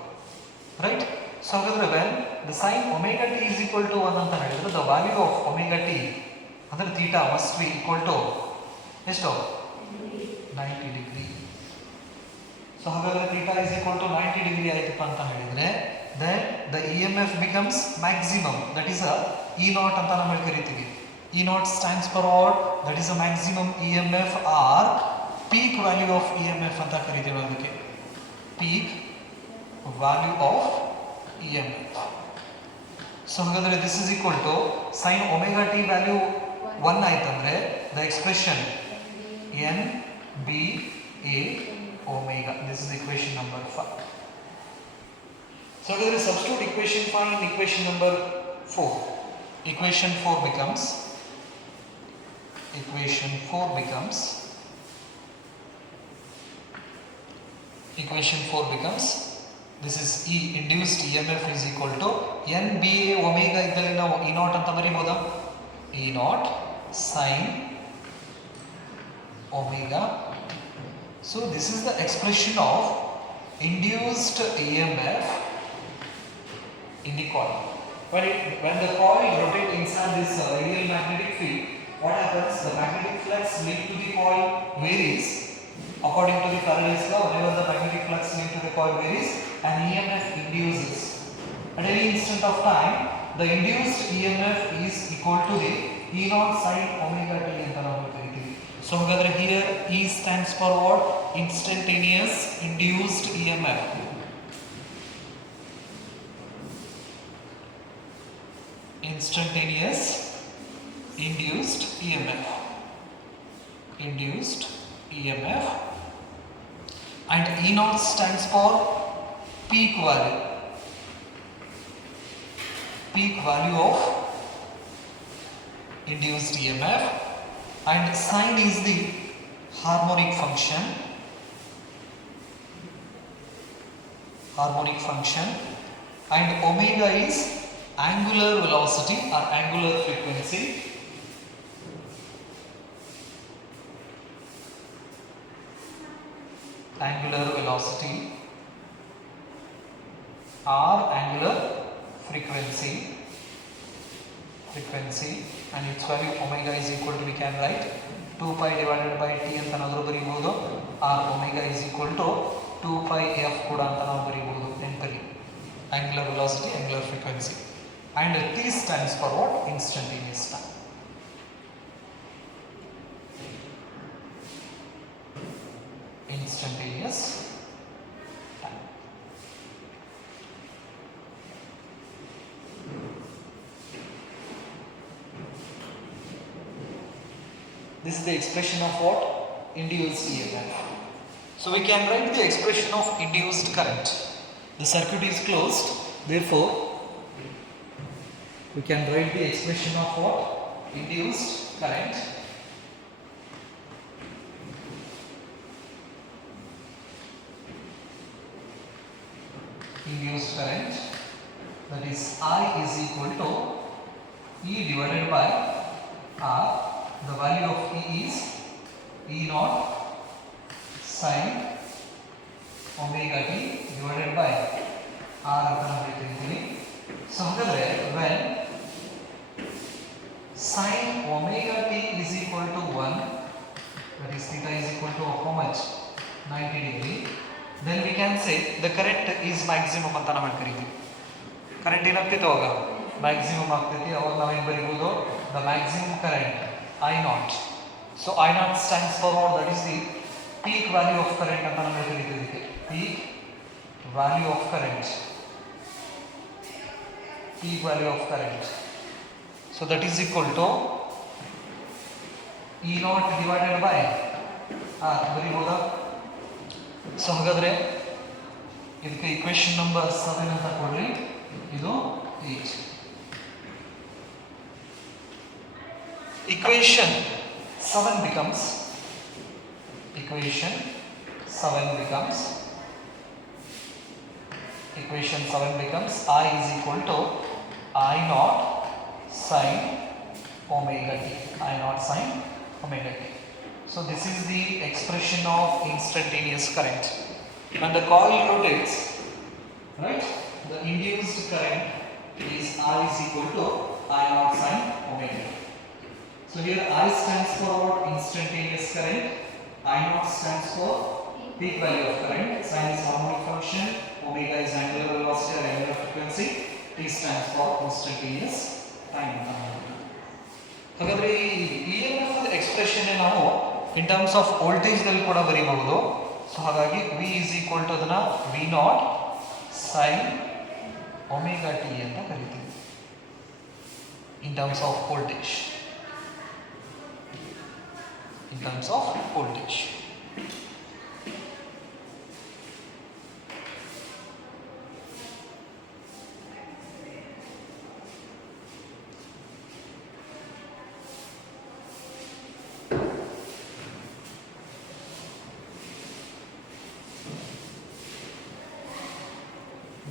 ರೈಟ್? ಸೊ ಹಾಗಾದ್ರೆ when the sin omega t is equal to 1 ಅಂತ ಹೇಳಿದ್ರೆ the value of omega t ಅಂದರೆ theta must be equal to ಎಷ್ಟು? 90 degree. So ಹಾಗಾದ್ರೆ theta is equal to 90 ಡಿಗ್ರಿ ಆಯ್ತಪ್ಪ ಅಂತ ಹೇಳಿದ್ರೆ then the EMF becomes maximum, that is a E naught ಅಂತ ನಾವು ಕರಿತೀವಿ. E naught stands for what? That is a maximum EMF or peak value of EMF ಅಂತ ಕರಿತೀವಿ. ಅದಕ್ಕೆ peak value of EMF. So ಹಾಗಾದ್ರೆ this is equal to sin omega t value 1 ಆಯ್ತಂದ್ರೆ the expression n b a omega. This is equation number 5. So there is substitute equation 5 in equation number 4. Equation 4 becomes equation 4 becomes, this is E induced EMF is equal to NBA omega ಇದ್ದಲ್ಲಿ ನಾವು E naught ಅಂತ ಬರೀಬಹುದಾ? E naught sin omega. So this is the expression of induced EMF in the coil. When the coil rotates inside this real magnetic field, what happens? The magnetic flux linked to the coil varies according to the Faraday's law. Whenever the magnetic flux linked to the coil varies, an EMF induces. At any instant of time, the induced EMF is equal to the E naught sin omega t ಅಂತ ನಾವು ಕರೀತೀವಿ. So ಹಾಗಾದ್ರೆ here E stands for what? Instantaneous induced EMF. Instantaneous induced EMF. Induced EMF. And E naught stands for peak value. Peak value of induced EMF. And sine is the harmonic function. Harmonic function. And omega is angular velocity or angular frequency. Angular velocity or angular frequency. And its value omega is equal to, we can write 2 pi divided by t ಅಂತ ನಾವು ಬರೀಬಹುದು, or omega is equal to 2 pi f ಕೂಡ ಅಂತ ನಾವು ಬರೀಬಹುದು. ನೆನಪಲ್ಲಿ angular velocity, angular frequency. And T stands for what? Instantaneous time. Instantaneous time. This is the expression of what? Induced EMF. So we can write the expression of induced current. The circuit is closed, therefore we can write the expression of what? Induced current. Induced current, that is I is equal to E divided by R. The value of E is E naught sin omega t divided by R ಅಂತ ನಾವು ಹೇಳ್ತಿದ್ದೀವಿ. So ಹಾಗಾದ್ರೆ when sin omega t is equal to 1, that is theta is equal to how much? 90 degree, then we can say the current is maximum ಅಂತ ನಾವು ಕರೀತೀವಿ. ಕರೆಂಟ್ ಏನಾಗ್ತಿತ್ತು ಅವಾಗ? ಮ್ಯಾಕ್ಸಿಮಮ್ ಆಗ್ತೈತಿ. ಅವಾಗ ನಾವು ಏನು ಬರೀಬಹುದು? The maximum current I naught. So I naught stands for what? That is the peak value of current ಅಂತ ನಾವು ಕರೀತೀವಿ. Peak value of current. Peak value of current. So that is equal to E naught divided by R. ಬರೀಬಹುದಾ? So ಹಾಗಾದ್ರೆ ಇದಕ್ಕೆ equation number 7 ಅಂತ ಕೊಡ್ರಿ, ಇದು 8. Equation 7 becomes I is equal to I naught sin omega t. I naught sin omega t. So this is the expression of instantaneous current. When the coil rotates, right, the induced current is I is equal to I naught sin omega. So here I stands for what? Instantaneous current. I naught stands for peak value of current. Sin is harmonic function. Omega is angular velocity or angular frequency. T stands for instantaneous time. ಹಾಗಾದ್ರೆ ಈ EMF expression ನಾವು in terms of voltage ನಲ್ಲಿ ಕೂಡ ಬರೀಬಹುದು. ಸೊ ಹಾಗಾಗಿ V is equal to ಅದನ್ನ V naught sin omega t ಅಂತ ಕರೀತೀವಿ in terms of voltage. In terms of voltage.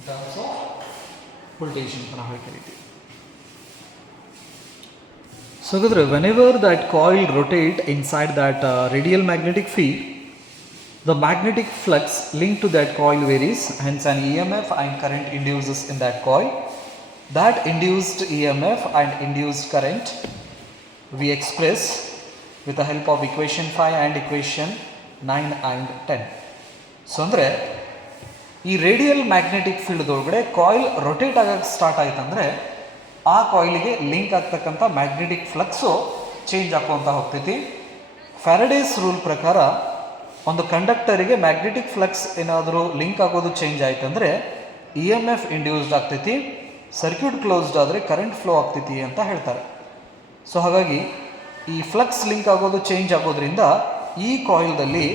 terms of voltage ಅಂತ ನಾವು ಕರಿತೀವಿ. So whenever that coil rotate inside that radial magnetic field, the magnetic flux linked to that coil varies, hence an EMF and current induces in that coil. That induced EMF and induced current we express with the help of equation 5 and equation 9 and 10. So ಅಂದರೆ ಈ radial magnetic field ಒಳಗಡೆ coil rotate ಆಗಕ್ಕೆ ಸ್ಟಾರ್ಟ್ ಆಯ್ತಂದ್ರೆ ಆ ಕಾಯಿಲಿಗೆ ಲಿಂಕ್ ಆಗ್ತಕ್ಕಂಥ magnetic flux change ಆಗುವಂತ ಹೋಗ್ತೈತಿ. ಫ್ಯಾರಡೇಸ್ ರೂಲ್ ಪ್ರಕಾರ ಒಂದು ಕಂಡಕ್ಟರಿಗೆ ಮ್ಯಾಗ್ನೆಟಿಕ್ ಫ್ಲಕ್ಸ್ ಏನಾದರೂ ಲಿಂಕ್ ಆಗೋದು ಚೇಂಜ್ ಆಯ್ತಂದ್ರೆ ಇ ಎಮ್ ಎಫ್ ಇಂಡ್ಯೂಸ್ಡ್ ಆಗ್ತೈತಿ, ಸರ್ಕ್ಯೂಟ್ ಕ್ಲೋಸ್ಡ್ ಆದರೆ ಕರೆಂಟ್ ಫ್ಲೋ ಆಗ್ತೈತಿ ಅಂತ ಹೇಳ್ತಾರೆ. ಸೊ ಹಾಗಾಗಿ ಈ ಫ್ಲಕ್ಸ್ ಲಿಂಕ್ ಆಗೋದು ಚೇಂಜ್ ಆಗೋದ್ರಿಂದ ಈ ಕಾಯಿಲ್ದಲ್ಲಿ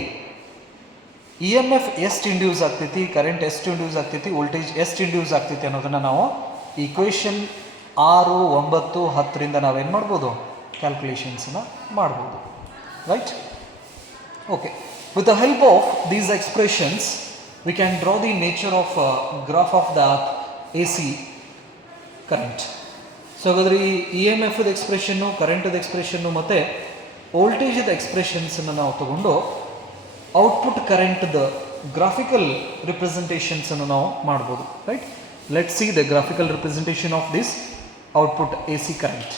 ಇ ಎಮ್ ಎಫ್ ಎಷ್ಟು ಇಂಡ್ಯೂಸ್ ಆಗ್ತೈತಿ, ಕರೆಂಟ್ ಎಷ್ಟು ಇಂಡ್ಯೂಸ್ ಆಗ್ತೈತಿ, ವೋಲ್ಟೇಜ್ ಎಷ್ಟು ಇಂಡ್ಯೂಸ್ ಆಗ್ತೈತಿ ಅನ್ನೋದನ್ನು ನಾವು ಈಕ್ವೇಷನ್ 6, 9, 10ರಿಂದ ನಾವೇನು ಮಾಡ್ಬೋದು, ಕ್ಯಾಲ್ಕುಲೇಷನ್ಸನ್ನ ಮಾಡ್ಬೋದು. Right? Okay. With the help of these expressions, we can draw the nature of graph of the AC current. So, ಹಾಗಾದ್ರೆ ಈ ಇ ಎಮ್ ಎಫ್ ಎಕ್ಸ್ಪ್ರೆಷನ್ನು, ಕರೆಂಟದ ಎಕ್ಸ್ಪ್ರೆಷನ್ನು ಮತ್ತು ವೋಲ್ಟೇಜದ ಎಕ್ಸ್ಪ್ರೆಷನ್ಸನ್ನು ನಾವು ತಗೊಂಡು ಔಟ್ಪುಟ್ ಕರೆಂಟ್ದ ಗ್ರಾಫಿಕಲ್ ರಿಪ್ರೆಸೆಂಟೇಷನ್ಸನ್ನು ನಾವು ಮಾಡ್ಬೋದು. Right? Let see the graphical representation of this output AC current.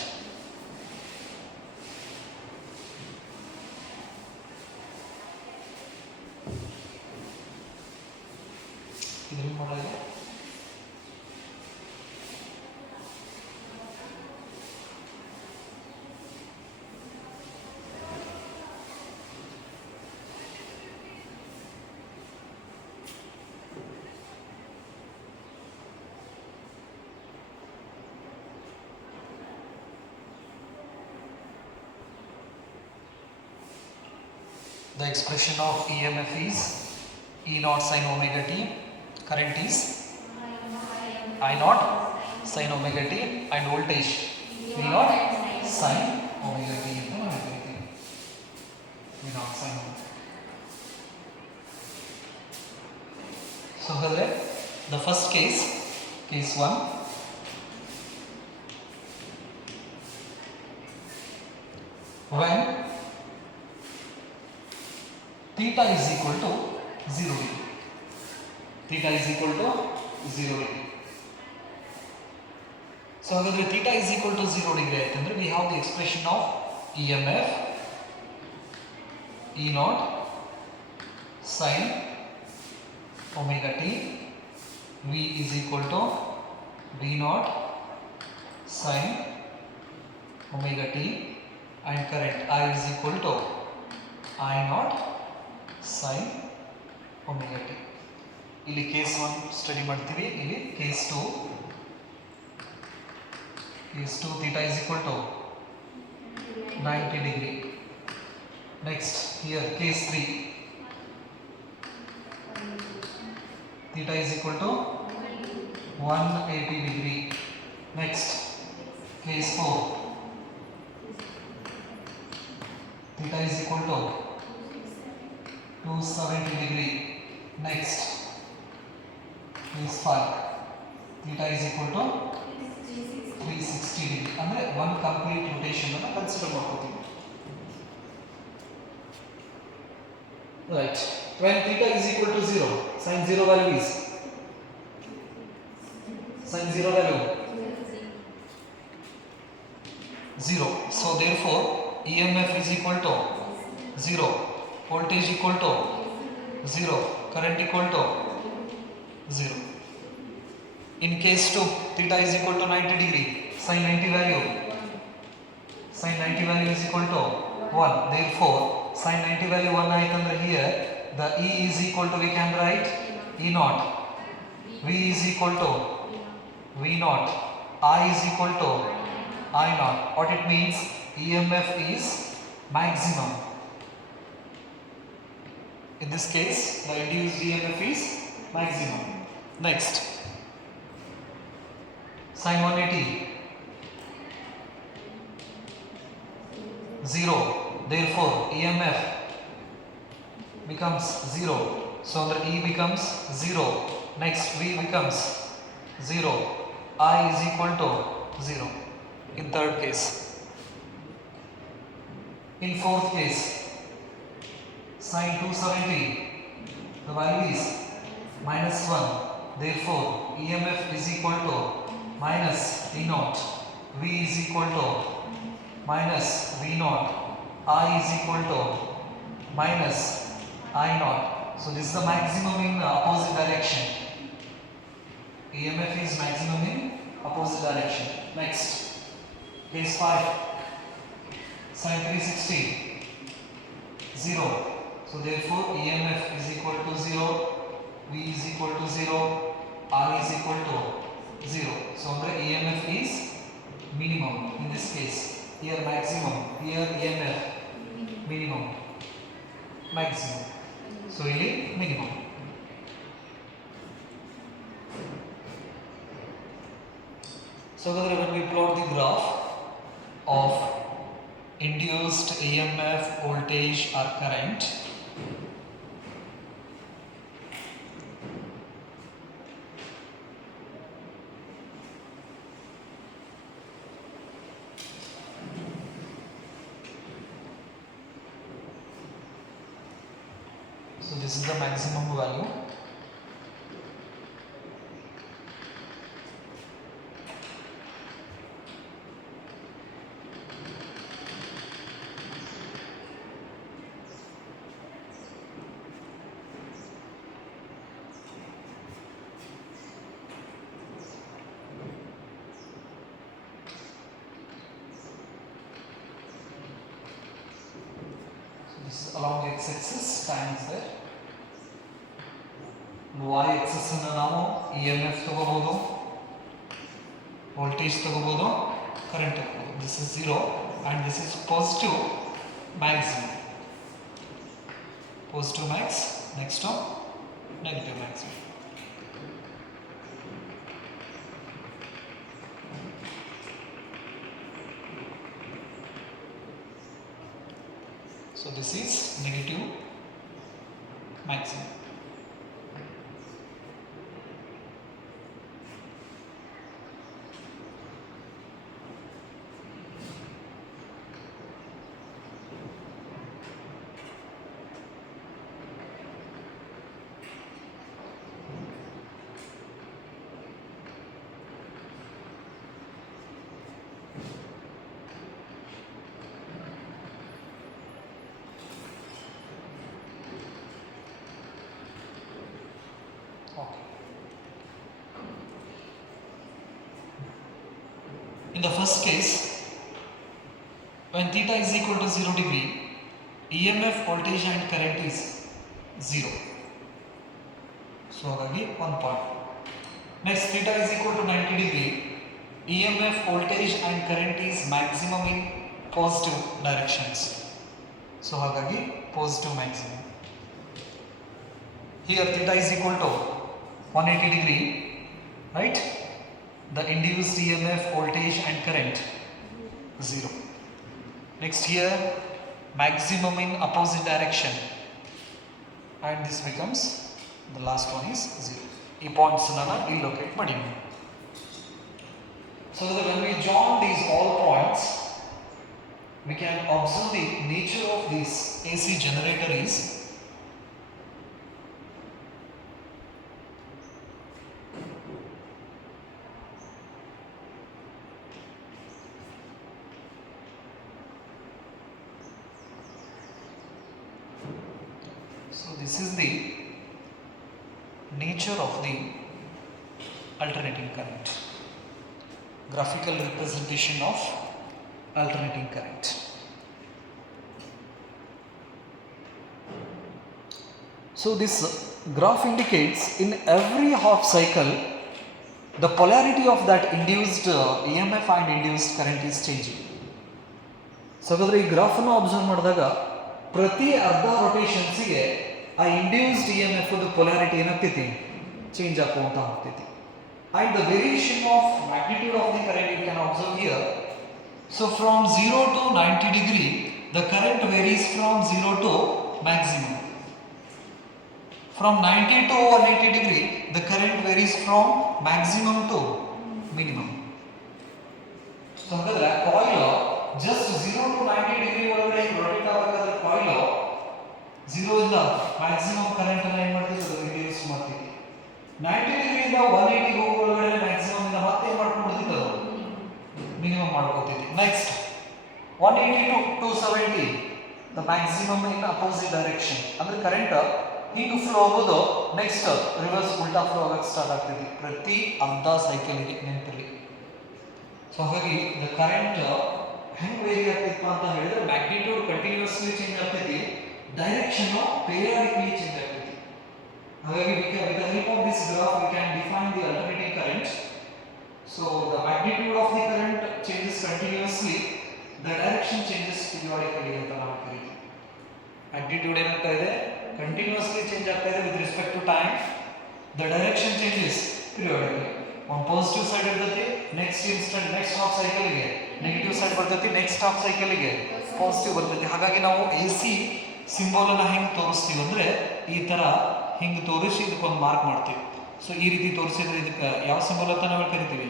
The expression of EMF is E naught sin omega t, current is I naught sin omega t, and voltage V naught sin omega t ಅಂತ ನಾವು ಹೇಳ್ತೀವಿ. V naught sin omega. So ಹಾಗಾದ್ರೆ the first case 1, when theta is equal to 0 degree. Theta is equal to 0 degree. So ಹಾಗಾದ್ರೆ theta is equal to 0 degree ಆಯ್ತಂದ್ರೆ we have the expression of EMF E naught sin omega t, V is equal to V naught sin omega t, and current I is equal to I naught sin omega t. ಇಲ್ಲಿ ಕೇಸ್ 1 ಸ್ಟಡಿ ಮಾಡ್ತೀವಿ. ಇಲ್ಲಿ ಕೇಸ್ 2 theta is equal to 90 degree. Next here case 3 theta is equal to 180 degree. Next case 4 theta is equal to 270 degree. Next case 5 theta is equal to 360 degree. ಅಂದ್ರೆ one complete rotation ಅನ್ನು ಕನ್ಸಿಡರ್ ಮಾಡ್ಕೊತೀವಿ. Right. When theta is equal to 0, sin 0 value is sin 0 value 0. So therefore EMF is equal to 0, voltage equal to 0, current equal to 0. In case 2 theta is equal to 90 degree, sin 90 value is equal to 1. Therefore sin 90 value 1 aitandre here the E is equal to, we can write E naught, V is equal to V naught, I is equal to I naught. What it means, EMF is maximum. In this case the induced EMF is maximum. Next sin 180 0, therefore EMF becomes 0. So the E becomes 0. Next V becomes 0. I is equal to 0 in third case. In fourth case, sine 270, the value is -1. Therefore, EMF is equal to minus V naught. V is equal to minus V naught. I is equal to minus I naught. So this is the maximum in opposite direction. EMF is maximum in opposite direction. Next, case 5, sine 360, 0. So therefore EMF is equal to 0, V is equal to 0, I is equal to 0. So EMF is minimum in this case. Here maximum, here EMF minimum, maximum. So here minimum. So when we plot the graph of induced EMF, voltage or current, so this is the maximum value. This is along x-axis, time is there. Y-axis ಅನ್ನು ನಾವು EMF ತಗೋಬಹುದು, voltage ತಗೋಬಹುದು, current ತಗೋಬಹುದು. This is 0 and this is positive maximum. Positive max, next to negative maximum. So this is negative maximum. In the first case, when theta is equal to 0 degree, EMF, voltage and current is 0. So again, one point. Next, theta is equal to 90 degree, EMF, voltage and current is maximum in positive directions. So again, positive maximum. Here theta is equal to 180 degree, right? The induced EMF, voltage and current 0. Next here, maximum in opposite direction, and this becomes, the last one is 0. These points locate madini. So that when we join these all points, we can observe the nature of this AC generator is this is the nature of the alternating current, graphical representation of alternating current. So this graph indicates in every half cycle the polarity of that induced EMF and induced current is changing. So ಈ ಗ್ರಾಫ್ ಅನ್ನು ಅಬ್ಸರ್ವ್ ಮಾಡಿದಾಗ ಪ್ರತಿ ಅರ್ಧ ರೊಟೇಷನ್ಸ್ಗೆ ಆ induced EMF polarity ಏನಾಗ್ತೈತಿ, ಚೇಂಜ್ ಆಗುವಂತ ಹೋಗ್ತೈತಿ. And the variation of magnitude of the current you can observe here. So from 0 to 90 degree, the current varies from 0 to maximum. From 90 to 180 degree, the current varies from maximum to minimum. So ಹಾಗಾದ್ರೆ coil just 0 to 90 ಡಿಗ್ರಿ ಒಳಗಡೆ ರೊಟೇಟ್ ಆಗಬೇಕಾದ್ರೆ ಕಾಯಿಲ್ 0 ಇಂದ maximum current ಅನ್ನು ಏನು ಮಾಡ್ತೀವಿ ಅದು ರಿಡ್ಯೂಸ್ ಮಾಡ್ತೀವಿ. 90 ಡಿಗ್ರಿ ಇಂದ 180 ಹೋಗೋ ಒಳಗಡೆ ಮ್ಯಾಕ್ಸಿಮಮ್ ಇಂದ ಮತ್ತೆ ಏನು ಮಾಡ್ಕೊಂಡಿದ್ದೀವಿ ಅದು ಮಿನಿಮಮ್ ಮಾಡ್ಕೊತೀವಿ. ನೆಕ್ಸ್ಟ್ 180 to 270 the maximum in opposite direction. ಅಂದ್ರೆ ಕರೆಂಟ್ ಹಿಂಗೆ ಫ್ಲೋ ಆಗೋದು ನೆಕ್ಸ್ಟ್ ರಿವರ್ಸ್ ಉಲ್ಟಾ ಫ್ಲೋ ಆಗಕ್ಕೆ ಸ್ಟಾರ್ಟ್ ಆಗ್ತೈತಿ ಪ್ರತಿ ಅರ್ಧ ಸೈಕಲ್ಗೆ ನೆನಪಿರಲಿ. ಸೊ ಹಾಗಾಗಿ ದ ಕರೆಂಟ್ ಹೆಂಗೆ ವೇರಿ ಆಗ್ತೈತಪ್ಪ ಅಂತ ಹೇಳಿದ್ರೆ ಮ್ಯಾಗ್ನಿಟ್ಯೂಡ್ ಕಂಟಿನ್ಯೂಸ್ಲಿ ಚೇಂಜ್ ಆಗ್ತೈತಿ, ಡೈರೆಕ್ಷನ್ ಪೀರಿಯಾಡಿಕಲಿ ಚೇಂಜ್ ಆಗ್ತೈತಿ. ಹಾಗಾಗಿ with the help of this graph we can define the alternating current. So the magnitude of the current changes continuously, the direction changes periodically ಅಂತ ನಾವು ಕರೀತೀವಿ. ಮ್ಯಾಗ್ನಿಟ್ಯೂಡ್ ಏನಾಗ್ತಾ ಇದೆ ಕಂಟಿನ್ಯೂಸ್ಲಿ ಚೇಂಜ್ ಆಗ್ತಾ ಇದೆ with respect to time, the direction changes periodically. ಒಂದು positive side ಇರ್ತೈತಿ, next instant next half ಸೈಕಲ್ಗೆ ನೆಗೆಟಿವ್ ಸೈಡ್ ಬರ್ತೈತಿ, ನೆಕ್ಸ್ಟ್ ಹಾಫ್ ಸೈಕಲ್ಗೆ ಪಾಸಿಟಿವ್ ಬರ್ತೈತಿ. ಹಾಗಾಗಿ ನಾವು AC ಸಿಂಬಲ್ ಅನ್ನ ಹೆಂಗೆ ತೋರಿಸ್ತೀವಿ ಅಂದ್ರೆ ಈ ತರ ಹಿಂಗೆ ತೋರಿಸಿ ಇದಕ್ಕೊಂದು ಮಾರ್ಕ್ ಮಾಡ್ತೀವಿ. ಸೊ ಈ ರೀತಿ ತೋರಿಸಿದ್ರೆ ಇದಕ್ಕೆ ಯಾವ ಸಿಂಬಲ್ ಅಂತ ನಾವು ಕರಿತೀವಿ?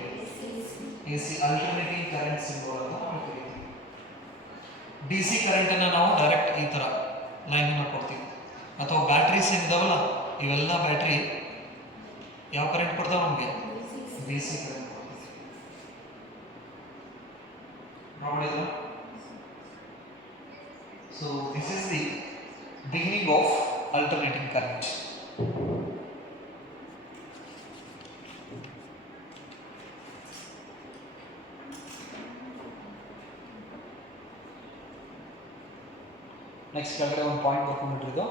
AC ಅಲ್ಟರ್ನೇಟಿಂಗ್ ಕರೆಂಟ್ ಸಿಂಬಲ್ ಅಂತ ನಾವು ಕರಿತೀವಿ. DC ಕರೆಂಟ್ ಅನ್ನ ನಾವು ಡೈರೆಕ್ಟ್ ಈ ತರ ಲೈನ್ ಅನ್ನು ಕೊಡ್ತೀವಿ. ಅಥವಾ ಬ್ಯಾಟ್ರೀಸ್ ಇದಾವಲ್ಲ ಇವೆಲ್ಲ ಬ್ಯಾಟ್ರಿ ಯಾವ ಕರೆಂಟ್ ಕೊಡ್ತಾವ ನಮಗೆ? DC ಕರೆಂಟ್ ಕೊಡ್ತೀವಿ. ನೋಡಿದ್ರ? So this is the beginning of alternating current. Next ಕೆಳಗಡೆ ಒಂದು ಪಾಯಿಂಟ್ ಬರ್ಕೊಂಡ್ಬಿಟ್ಟಿದ್ದು,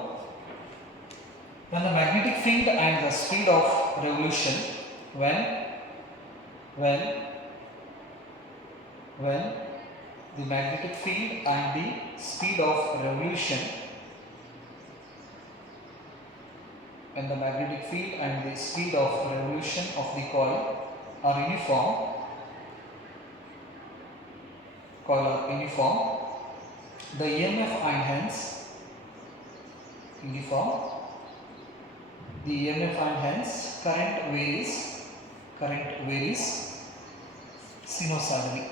when the magnetic field and the speed of revolution when the magnetic field and the speed of revolution when the magnetic field and the speed of revolution of the coil are uniform, the EMF and hence uniform, the EMF and hence current varies sinusoidally.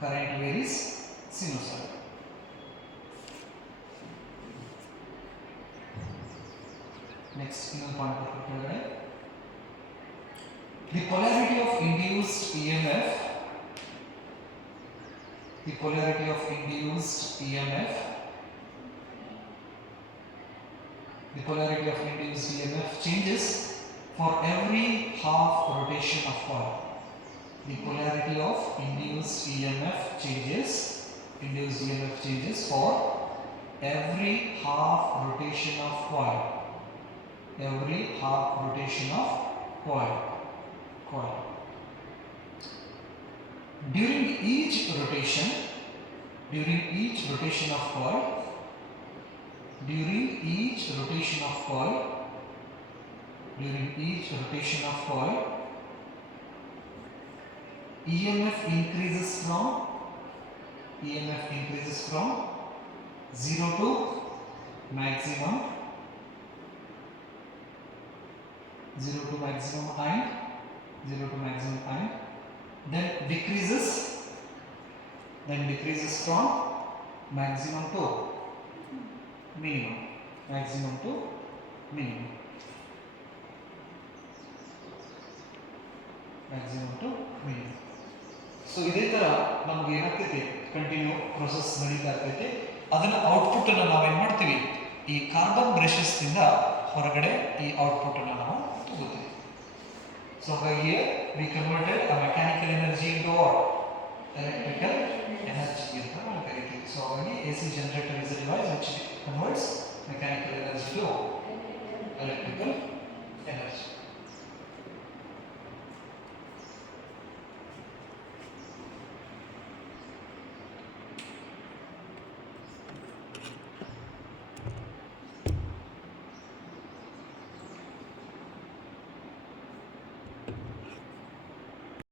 Current varies sinusoidally. Next point the polarity of induced EMF. The polarity of induced EMF. The polarity of induced EMF changes for every half rotation of coil. The polarity of induced EMF changes for every half rotation of coil. Every half rotation of coil. During each rotation of coil, EMF increases from 0 to maximum and then decreases from maximum to minimum. So ಇದೇ ತರ ನಮ್ಗೆ ಏನಾಗ್ತೈತಿ continue process ನಡೀತಾ ಇರ್ತೈತಿ. ಅದನ್ನ ಔಟ್ಪುಟ್ ಅನ್ನು ನಾವೇನ್ ಮಾಡ್ತೀವಿ, ಈ ಕಾರ್ಬನ್ ಬ್ರಷಸ್ ಇಂದ ಹೊರಗಡೆ ಈ ಔಟ್ಪುಟ್ ಅನ್ನು ನಾವು ತಗೋತೀವಿ. ಸೊ ಹಾಗಾಗಿ we converted a mechanical energy into electrical energy ಅಂತ ನಾವು ಕರಿತೀವಿ. ಸೊ ಹಾಗಾಗಿ AC generator is a device which converts mechanical energy to electrical energy.